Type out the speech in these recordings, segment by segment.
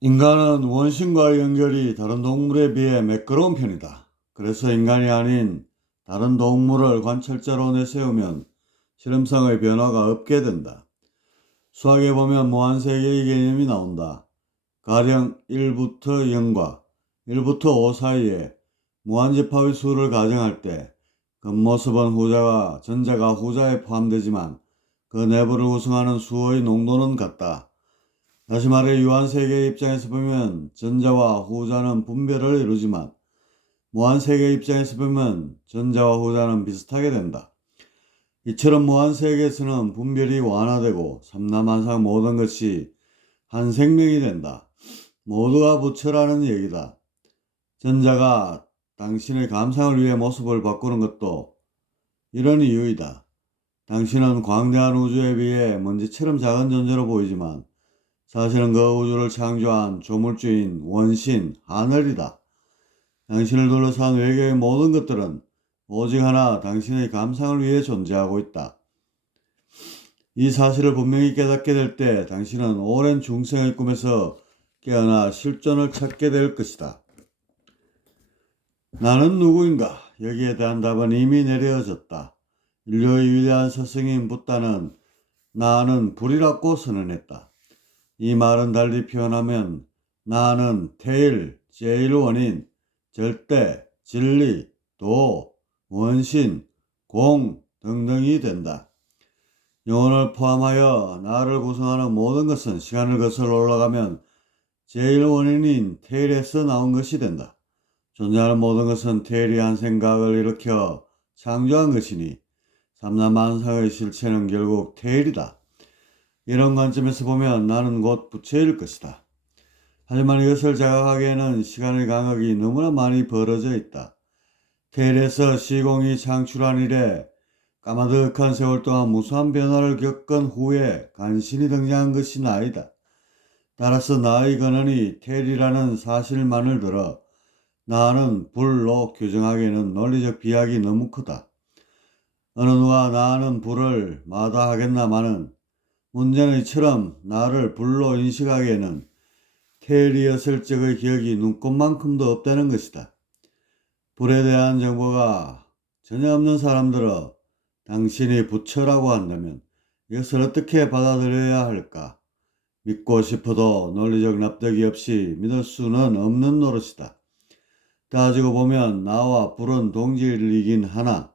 인간은 원신과의 연결이 다른 동물에 비해 매끄러운 편이다. 그래서 인간이 아닌 다른 동물을 관찰자로 내세우면 실험상의 변화가 없게 된다. 수학에 보면 무한세계의 개념이 나온다. 가령 1부터 0과 1부터 5 사이에 무한집합의 수를 가정할 때 겉모습은 후자와 전자가 후자에 포함되지만 그 내부를 구성하는 수의 농도는 같다. 다시 말해 유한세계의 입장에서 보면 전자와 후자는 분별을 이루지만 무한세계의 입장에서 보면 전자와 후자는 비슷하게 된다. 이처럼 무한세계에서는 분별이 완화되고 삼라만상 모든 것이 한 생명이 된다. 모두가 부처라는 얘기다. 전자가 당신의 감상을 위해 모습을 바꾸는 것도 이런 이유이다. 당신은 광대한 우주에 비해 먼지처럼 작은 존재로 보이지만 사실은 그 우주를 창조한 조물주인 원신 하늘이다. 당신을 둘러싼 외계의 모든 것들은 오직 하나 당신의 감상을 위해 존재하고 있다. 이 사실을 분명히 깨닫게 될 때 당신은 오랜 중생의 꿈에서 깨어나 실존을 찾게 될 것이다. 나는 누구인가? 여기에 대한 답은 이미 내려졌다. 인류의 위대한 스승인 붓다는 나는 불이라고 선언했다. 이 말은 달리 표현하면 나는 태일, 제일 원인, 절대, 진리, 도, 원신, 공 등등이 된다. 영혼을 포함하여 나를 구성하는 모든 것은 시간을 거슬러 올라가면 제일 원인인 태일에서 나온 것이 된다. 존재하는 모든 것은 태일이 한 생각을 일으켜 창조한 것이니 삼라만상의 실체는 결국 태일이다. 이런 관점에서 보면 나는 곧 부처일 것이다. 하지만 이것을 자각하기에는 시간의 간극이 너무나 많이 벌어져 있다. 태일에서 시공이 창출한 이래 까마득한 세월 동안 무수한 변화를 겪은 후에 간신히 등장한 것이 나이다. 따라서 나의 근원이 태일이라는 사실만을 들어 나는 불로 규정하기에는 논리적 비약이 너무 크다. 어느 누가 나는 불을 마다하겠나마는 문제는 이처럼 나를 불로 인식하기에는 태일이었을 적의 기억이 눈꼽만큼도 없다는 것이다. 불에 대한 정보가 전혀 없는 사람들은 당신이 부처라고 한다면 이것을 어떻게 받아들여야 할까? 믿고 싶어도 논리적 납득이 없이 믿을 수는 없는 노릇이다. 따지고 보면 나와 불은 동질이긴 하나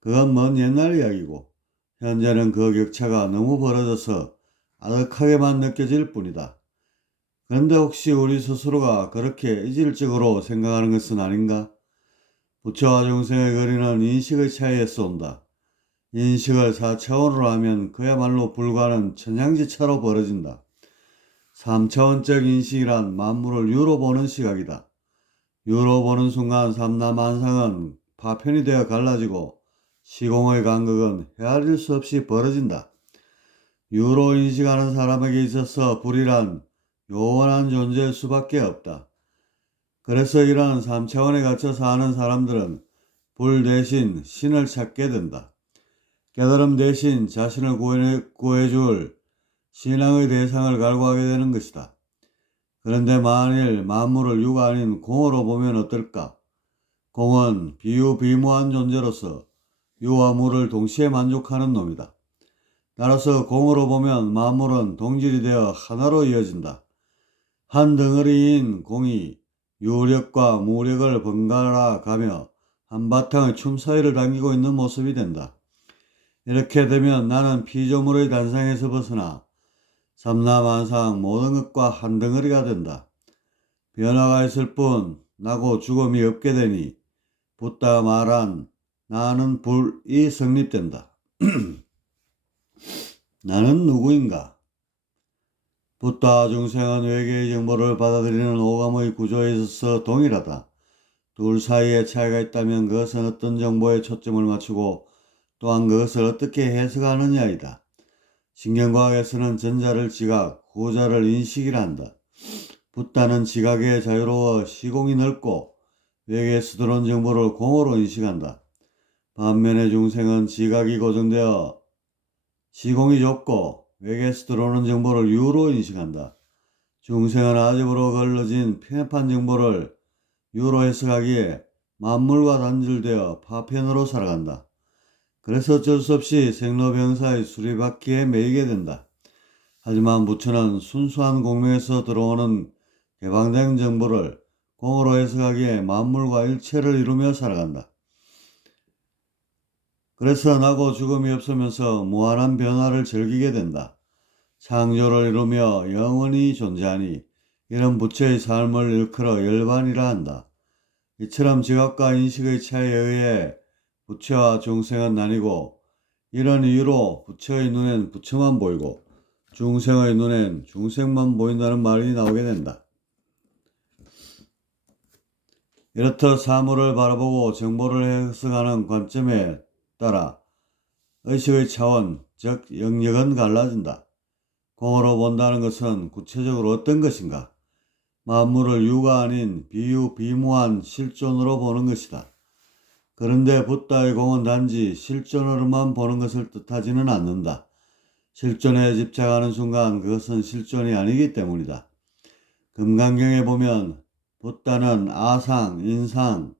그건 먼 옛날 이야기고 현재는 그 격차가 너무 벌어져서 아득하게만 느껴질 뿐이다. 그런데 혹시 우리 스스로가 그렇게 이질적으로 생각하는 것은 아닌가? 부처와 중생의 거리는 인식의 차이에서 온다. 인식을 4차원으로 하면 그야말로 불과는 천양지차로 벌어진다. 3차원적 인식이란 만물을 유로 보는 시각이다. 유로 보는 순간 삼라만상은 파편이 되어 갈라지고 시공의 간극은 헤아릴 수 없이 벌어진다. 유로 인식하는 사람에게 있어서 불이란 요원한 존재일 수밖에 없다. 그래서 이러한 3차원에 갇혀 사는 사람들은 불 대신 신을 찾게 된다. 깨달음 대신 자신을 구해줄 신앙의 대상을 갈구하게 되는 것이다. 그런데 만일 만물을 유가 아닌 공으로 보면 어떨까? 공은 비유비무한 존재로서 유와 무를 동시에 만족하는 놈이다. 따라서 공으로 보면 만물은 동질이 되어 하나로 이어진다. 한 덩어리인 공이 유력과 무력을 번갈아 가며 한바탕의 춤 사이를 당기고 있는 모습이 된다. 이렇게 되면 나는 피조물의 단상에서 벗어나 삼라만상 모든 것과 한 덩어리가 된다. 변화가 있을 뿐 나고 죽음이 없게 되니 붓다 말한 나는 불이 성립된다. 나는 누구인가? 붓다 중생은 외계의 정보를 받아들이는 오감의 구조에 있어서 동일하다. 둘 사이에 차이가 있다면 그것은 어떤 정보에 초점을 맞추고 또한 그것을 어떻게 해석하느냐이다. 신경과학에서는 전자를 지각, 후자를 인식이라 한다. 붓다는 지각에 자유로워 시공이 넓고 외계에서 들어온 정보를 공으로 인식한다. 반면에 중생은 지각이 고정되어 시공이 좁고 외계에서 들어오는 정보를 유로 인식한다. 중생은 아집으로 걸러진 편협한 정보를 유로 해석하기에 만물과 단절되어 파편으로 살아간다. 그래서 어쩔 수 없이 생로병사의 수리바퀴에 매이게 된다. 하지만 부처는 순수한 공명에서 들어오는 개방된 정보를 공으로 해석하기에 만물과 일체를 이루며 살아간다. 그래서 나고 죽음이 없으면서 무한한 변화를 즐기게 된다. 창조를 이루며 영원히 존재하니 이런 부처의 삶을 일컬어 열반이라 한다. 이처럼 지각과 인식의 차이에 의해 부처와 중생은 나뉘고 이런 이유로 부처의 눈엔 부처만 보이고 중생의 눈엔 중생만 보인다는 말이 나오게 된다. 이렇듯 사물을 바라보고 정보를 해석하는 관점에 따라 의식의 차원, 즉 영역은 갈라진다. 공으로 본다는 것은 구체적으로 어떤 것인가? 만물을 유가 아닌 비유, 비무한 실존으로 보는 것이다. 그런데 붓다의 공은 단지 실존으로만 보는 것을 뜻하지는 않는다. 실존에 집착하는 순간 그것은 실존이 아니기 때문이다. 금강경에 보면 붓다는 아상, 인상,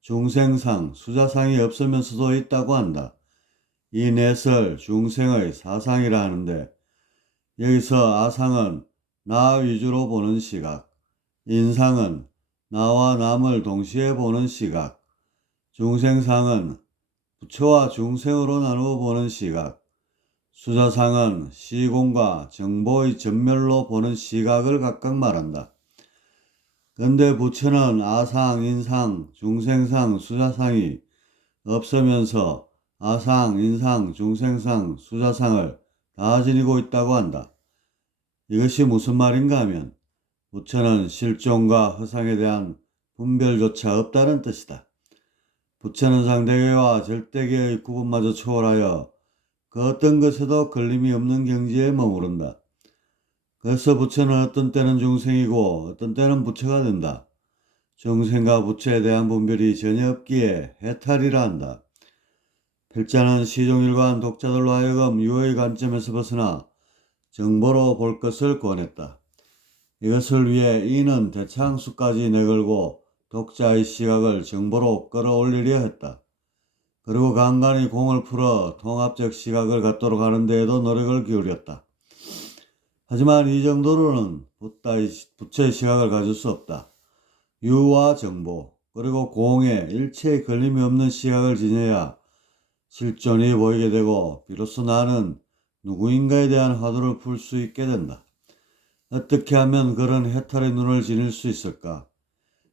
중생상, 수자상이 없으면서도 있다고 한다. 이 넷을 중생의 사상이라 하는데 여기서 아상은 나 위주로 보는 시각, 인상은 나와 남을 동시에 보는 시각, 중생상은 부처와 중생으로 나누어 보는 시각, 수자상은 시공과 정보의 전멸로 보는 시각을 각각 말한다. 근데 부처는 아상, 인상, 중생상, 수자상이 없으면서 아상, 인상, 중생상, 수자상을 다 지니고 있다고 한다. 이것이 무슨 말인가 하면 부처는 실존과 허상에 대한 분별조차 없다는 뜻이다. 부처는 상대계와 절대계의 구분마저 초월하여 그 어떤 것에도 걸림이 없는 경지에 머무른다. 그래서 부처는 어떤 때는 중생이고 어떤 때는 부처가 된다. 중생과 부처에 대한 분별이 전혀 없기에 해탈이라 한다. 필자는 시종일관 독자들로 하여금 유의 관점에서 벗어나 정보로 볼 것을 권했다. 이것을 위해 이는 대창수까지 내걸고 독자의 시각을 정보로 끌어올리려 했다. 그리고 간간히 공을 풀어 통합적 시각을 갖도록 하는 데에도 노력을 기울였다. 하지만 이 정도로는 부처의 시각을 가질 수 없다. 유와 정보 그리고 공에 일체의 걸림이 없는 시각을 지녀야 실존이 보이게 되고 비로소 나는 누구인가에 대한 화두를 풀 수 있게 된다. 어떻게 하면 그런 해탈의 눈을 지닐 수 있을까?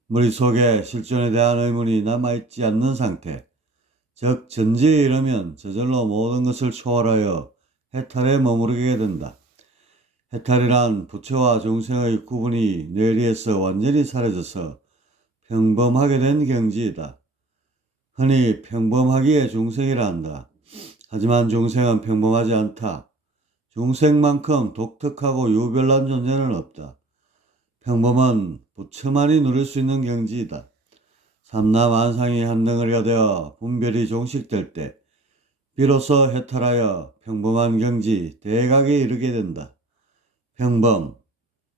머릿속에 실존에 대한 의문이 남아있지 않는 상태, 즉 전지에 이르면 저절로 모든 것을 초월하여 해탈에 머무르게 된다. 해탈이란 부처와 중생의 구분이 뇌리에서 완전히 사라져서 평범하게 된 경지이다. 흔히 평범하기에 중생이라 한다. 하지만 중생은 평범하지 않다. 중생만큼 독특하고 유별난 존재는 없다. 평범은 부처만이 누릴 수 있는 경지이다. 삼라만상이 한 덩어리가 되어 분별이 종식될 때 비로소 해탈하여 평범한 경지 대각에 이르게 된다. 평범,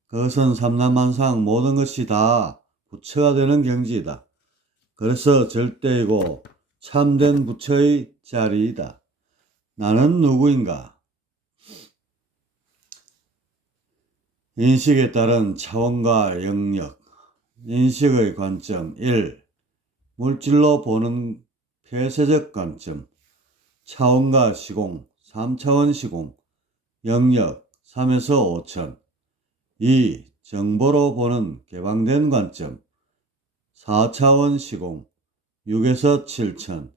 그것은 삼라만상 모든 것이 다 부처가 되는 경지이다. 그래서 절대이고 참된 부처의 자리이다. 나는 누구인가? 인식에 따른 차원과 영역. 인식의 관점 1. 물질로 보는 폐쇄적 관점. 차원과 시공 3차원 시공. 영역 3에서 5천. 2. 정보로 보는 개방된 관점. 4차원 시공 6에서 7천.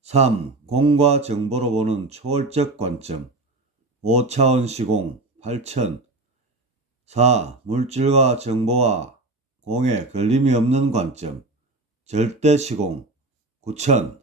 3. 공과 정보로 보는 초월적 관점. 5차원 시공 8천. 4. 물질과 정보와 공에 걸림이 없는 관점. 절대 시공 9천.